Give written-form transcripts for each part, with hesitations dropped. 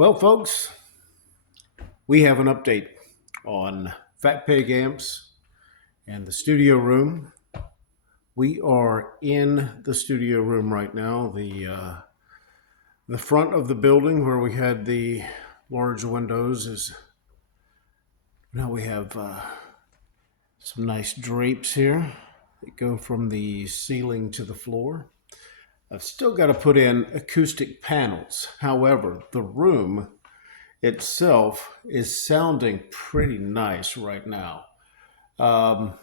Well, folks, we have an update on Fat Pig amps and the studio room. We are in the studio room right now, the front of the building where we had the large windows is now we have some nice drapes here that go from the ceiling to the floor. I've still got to put in acoustic panels. However, the room itself is sounding pretty nice right now. Um,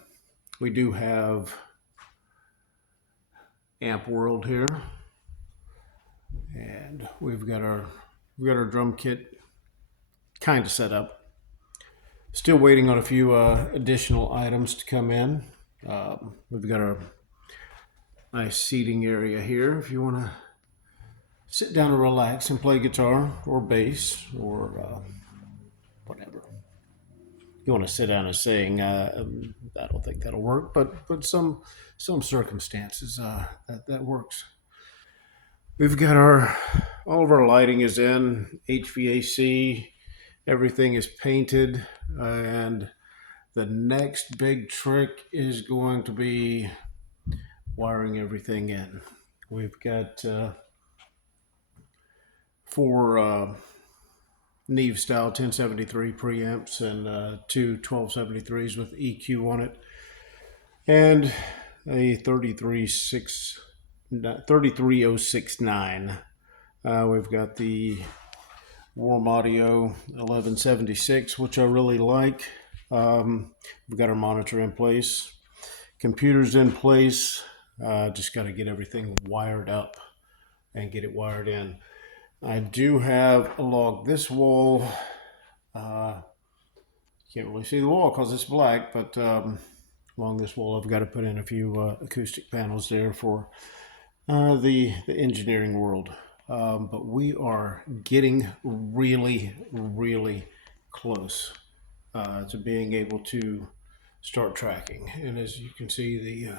we do have Amp World here, and we've got our drum kit kind of set up. Still waiting on a few additional items to come in. We've got our nice seating area here if you want to sit down and relax and play guitar or bass or whatever. You want to sit down and sing, I don't think that'll work, but some circumstances that works. We've got all of our lighting is in, HVAC, everything is painted, and the next big trick is going to be wiring everything in. We've got four Neve style 1073 preamps and two 1273s with EQ on it, and a 33069. We've got the Warm Audio 1176, which I really like. We've got our monitor in place, computers in place. Just got to get everything wired up and get it wired in. I do have along this wall, can't really see the wall because it's black, but along this wall I've got to put in a few acoustic panels there for the engineering world. But we are getting really close to being able to start tracking. And as you can see, the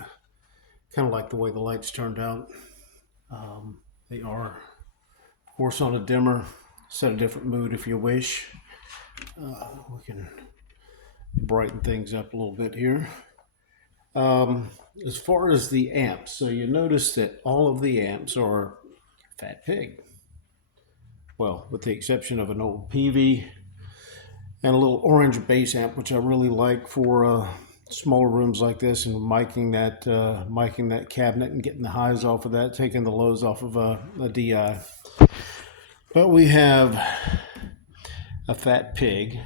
kind of like the way the lights turned out, they are of course on a dimmer. Set a different mood if you wish. We can brighten things up a little bit here. As far as the amps, so you notice that all of the amps are Fat Pig. Well, with the exception of an old Peavey and a little orange bass amp, which I really like for smaller rooms like this, and miking that cabinet and getting the highs off of that, taking the lows off of a DI. But we have a Fat Pig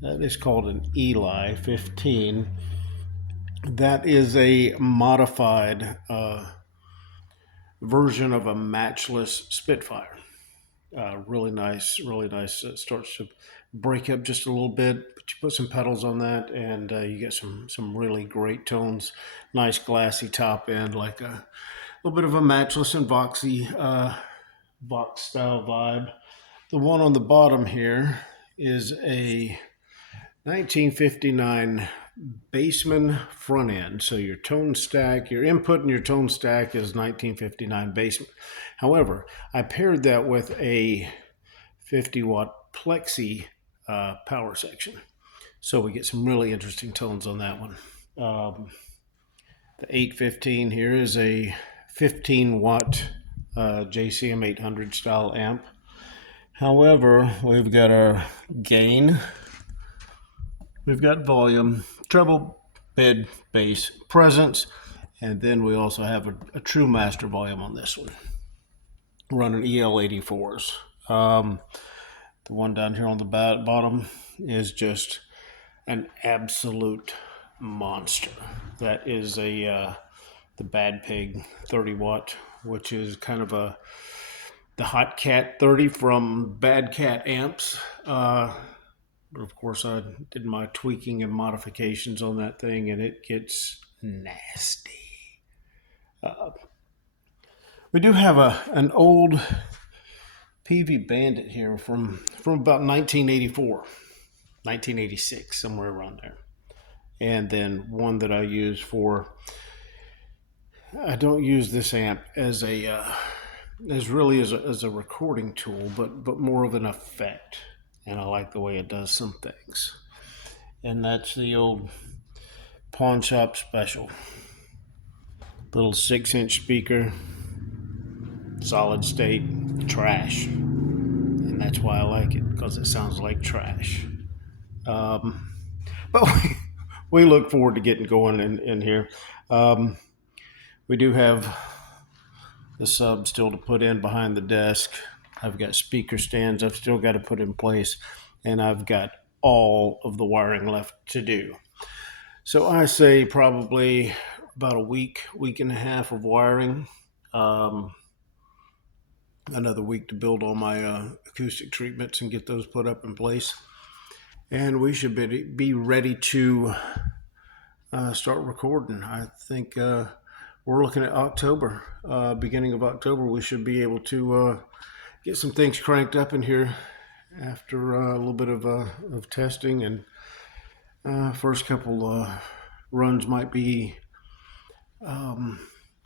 that is called an Eli 15. That is a modified version of a matchless Spitfire. Really nice. It starts to break up just a little bit, but you put some pedals on that, and you get some really great tones. Nice glassy top end, like a little bit of a matchless and Voxy Vox style vibe. The one on the bottom here is a 1959 Bassman front end. So your tone stack, your input and your tone stack is 1959 Bassman. However, I paired that with a 50 watt Plexi power section. So we get some really interesting tones on that one. The 815 here is a 15 watt JCM 800 style amp. However, we've got our gain, we've got volume, treble, mid, bass, presence, and then we also have a true master volume on this one. Running EL84s. The one down here on the bottom is just an absolute monster. That is the Bad Pig 30 watt, which is kind of the Hot Cat 30 from Bad Cat amps. Of course, I did my tweaking and modifications on that thing, and it gets nasty. We do have an old Peavey Bandit here from about 1984, 1986, somewhere around there. And then one that I use I don't use this amp as a as really as a recording tool, but more of an effect. And I like the way it does some things. And that's the old pawn shop special. Little 6-inch speaker, solid state, trash. And that's why I like it, because it sounds like trash. But we look forward to getting going in here. Um, we do have the sub still to put in behind the desk. I've got speaker stands I've still got to put in place, and I've got all of the wiring left to do. So I say probably about a week and a half of wiring. Um, Another week to build all my acoustic treatments and get those put up in place. And we should be ready to start recording. I think we're looking at October, beginning of October. We should be able to get some things cranked up in here after a little bit of testing, and first couple runs might be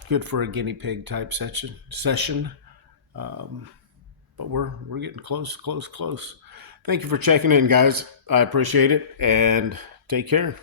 good for a guinea pig type session. But we're getting close. Thank you for checking in, guys. I appreciate it, and take care.